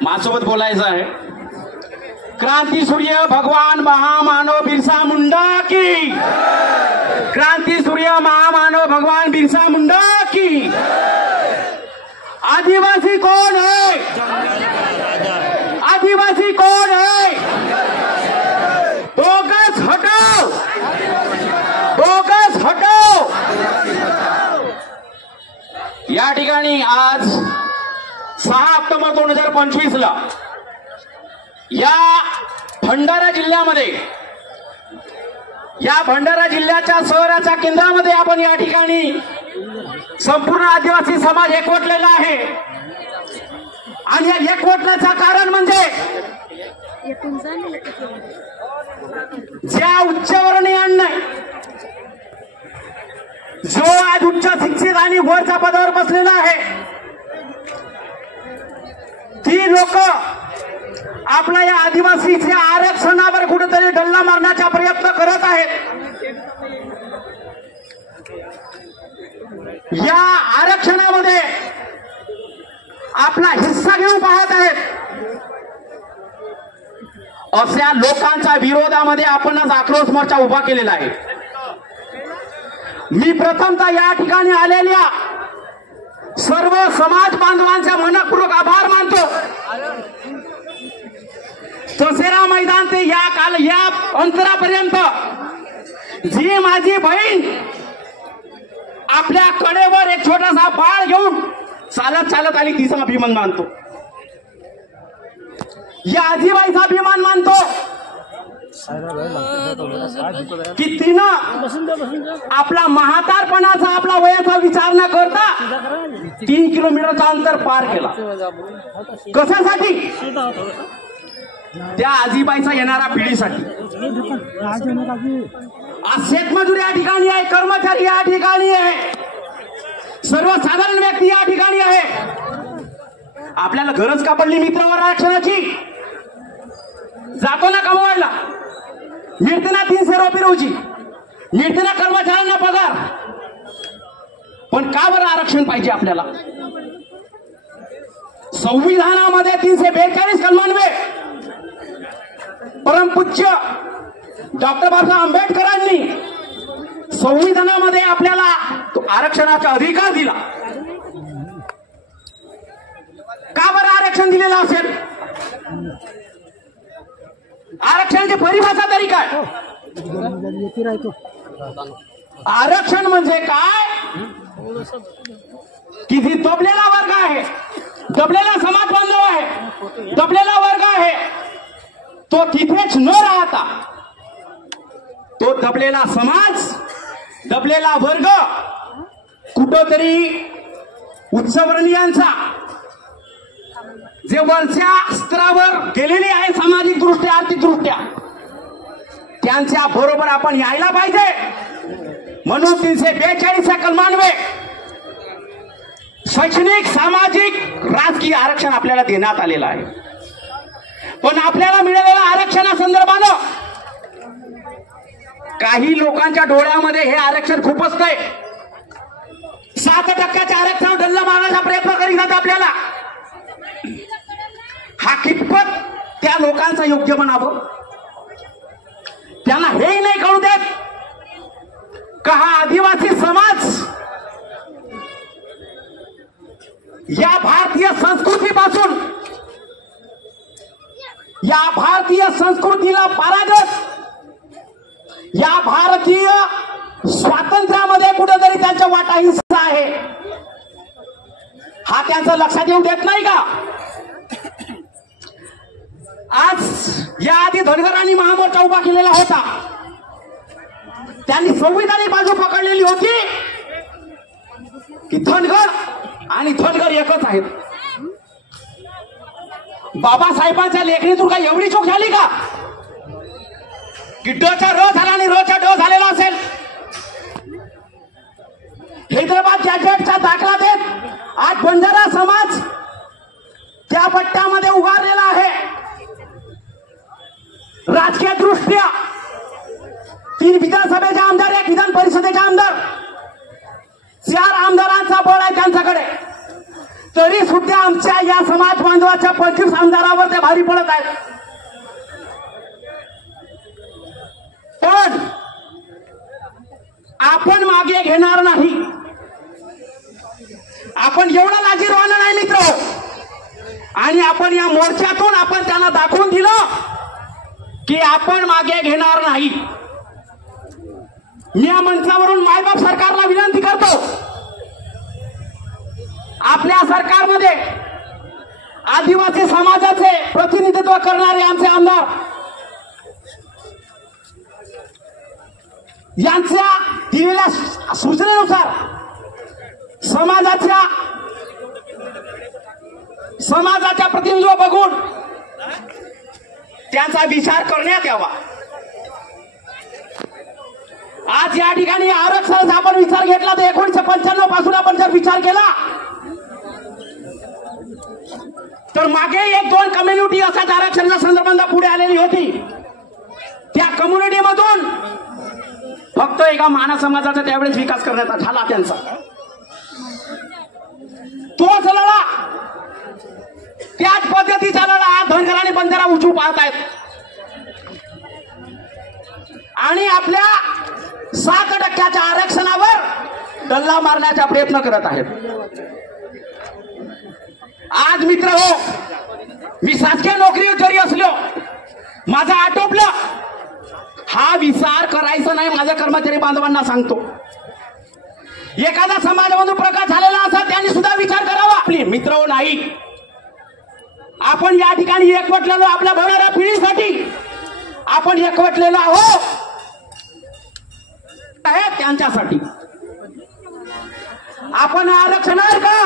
माझ्यासोबत बोलायचं आहे। क्रांती सूर्य भगवान महामानव बिरसा मुंडा की, क्रांती सूर्य महामानव भगवान बिरसा मुंडा की। आदिवासी कौन है? आदिवासी कौन है? बोगस हटाओ, बोगस हटाओ। या ठिकाणी आज 6 ऑक्टोबर 2025 ला या भंडारा जिल्ह्यामध्ये, या भंडारा जिल्ह्याच्या शहराच्या केंद्रामध्ये आपण या ठिकाणी संपूर्ण आदिवासी समाज एकवटलेला आहे। आणि या एकवटण्याचं कारण म्हणजे ज्या उच्चवर्णीयांना, जो आज उच्च शिक्षित आणि वरच्या पदावर बसलेला आहे, ती लोक आपल्या या आदिवासीच्या आरक्षणावर कुठेतरी डल्ला मारण्याचा प्रयत्न करत आहेत। या आरक्षणामध्ये आपला हिस्सा घेऊन पाहत आहेत। अशा लोकांच्या विरोधामध्ये आपणच आक्रोश मोर्चा उभा केलेला आहे। मी प्रथमतः या ठिकाणी आलेल्या सर्व समाज बांधवांचा मनपूर्वक आभार मानतो। दसरा मैदान ते या अंतरापर्यंत जी माझी बहीण आपल्या कडेवर एक छोटासा बाळ घेऊन चालत चालत आली, तिचा अभिमान मानतो। या आजीबाईचा अभिमान मानतो की तिनं आपला म्हातारपणाचा, आपला वयाचा विचार न करता 3 किलोमीटरचा अंतर पार केला। कशासाठी? त्या आजीबाईचा येणाऱ्या पिढीसाठी। आज शेतमजूर या ठिकाणी आहे, कर्मचारी या ठिकाणी आहे, सर्वसाधारण व्यक्ती या ठिकाणी आहे। आपल्याला गरज का पडली मित्रावर आरक्षणाची? जातो ना कमवायला, मिळते ना 300 रुपये रोजी, मिळते ना कर्मचाऱ्यांना पगार, पण का बरं आरक्षण पाहिजे आपल्याला? संविधानामध्ये 342 कलमांवे परमपूज्य डॉक्टर बाबासाहेब आंबेडकरांनी संविधानामध्ये आपल्याला आरक्षणाचा अधिकार दिला। का बरं आरक्षण दिलेलं असेल? आरक्षणाची परिभाषा तरी काय? आरक्षण म्हणजे काय? की जी दबलेला वर्ग आहे, दबलेला समाज बांधव आहे, दबलेला वर्ग आहे, तो तिथेच न राहता तो दबलेला समाज, दबलेला वर्ग कुठंतरी उच्चवर्णीयांचा, जे वरच्या स्तरावर गेलेले आहे सामाजिक दृष्ट्या, आर्थिक दृष्ट्या, त्यांच्या बरोबर आपण यायला पाहिजे। म्हणून 342 कलमान्वये शैक्षणिक, सामाजिक, राजकीय आरक्षण आपल्याला देण्यात आलेलं आहे। पण आपल्याला मिळालेल्या आरक्षणासंदर्भानं काही लोकांच्या डोळ्यामध्ये हे आरक्षण खूप असतंय। 7% आरक्षण डल्ला मारण्याचा प्रयत्न करीत आहेत आपल्याला। हा कितपत त्या लोकांचा योग्य बनावं? त्यांना हेही नाही कळू देत का हा आदिवासी समाज या भारतीय संस्कृतीपासून, या भारतीय संस्कृतीला पारागत, या भारतीय स्वातंत्र्यामध्ये कुठेतरी त्यांचा वाटा हिस्सा आहे, हा त्यांचं लक्षात येऊ देत नाही का? आज या आधी धनगरांनी महामोर्चा उभा केलेला होता, त्यांनी संविधानिक बाजू पकडलेली होती की धनगर आणि धनगर एकच आहेत। बाबासाहेबांच्या लेखणीतून काय एवढी चूक झाली का की डचा र झाला आणि रचा ड झालेला असेल? हैदराबाद गॅजेटचा दाखला देत आज बंजारा समाज त्या पट्ट्यामध्ये उभारलेला आहे। राजकीय दृष्ट्या 3 विधानसभेचे आमदार, 1 विधान परिषदेचे आमदार, 4 आमदारांचा बळ आहे त्यांच्याकडे। तरी सुद्धा आमच्या या समाज बांधवाच्या 25 आमदारावर ते भारी पडत आहेत. पण आपण मागे घेणार नाही. आपण एवढा लाजीरवाना नाही मित्र. आणि आपण या मोर्चातून आपण त्यांना दाखवून दिलं की आपण मागे घेणार नाही. मी या मंचावरून मायबाप सरकारला विनंती करतो, आपल्या सरकारमध्ये आदिवासी समाजाचे प्रतिनिधित्व करणारे आमचे आमदार यांच्या दिलेल्या सूचनेनुसार समाजाच्या प्रतिनिधित्व बघून त्यांचा विचार करण्यात यावा. आज या ठिकाणी आरक्षणाचा आपण विचार घेतला तर 1995 पासून आपण जर विचार केला तर मागे 1-2 कम्युनिटी असाच आरक्षणाच्या संदर्भात पुढे आलेली होती. त्या कम्युनिटी मधून फक्त एका माना समाजाचा त्यावेळेस विकास करण्यात झाला. त्यांचा तोच लढा, त्याच पद्धतीचा लढा आज धनगर आणि बंजारा उजू पाहत आहेत आणि आपल्या 7% आरक्षणावर डल्ला मारण्याचा प्रयत्न करत आहेत. आज मित्र हो, मी शासकीय नोकरीवर जरी असलो, माझं आटोपलं, हा विचार करायचा नाही. माझ्या कर्मचारी बांधवांना सांगतो, एखादा समाजामधून प्रकार झालेला असा त्यांनी सुद्धा विचार करावा. आपली मित्र हो नाही, आपण या ठिकाणी एकवटलेलो आपल्या भविष्याच्या पिढीसाठी आपण एकवटलेलो आहोत त्यांच्यासाठी. आपण आरक्षण का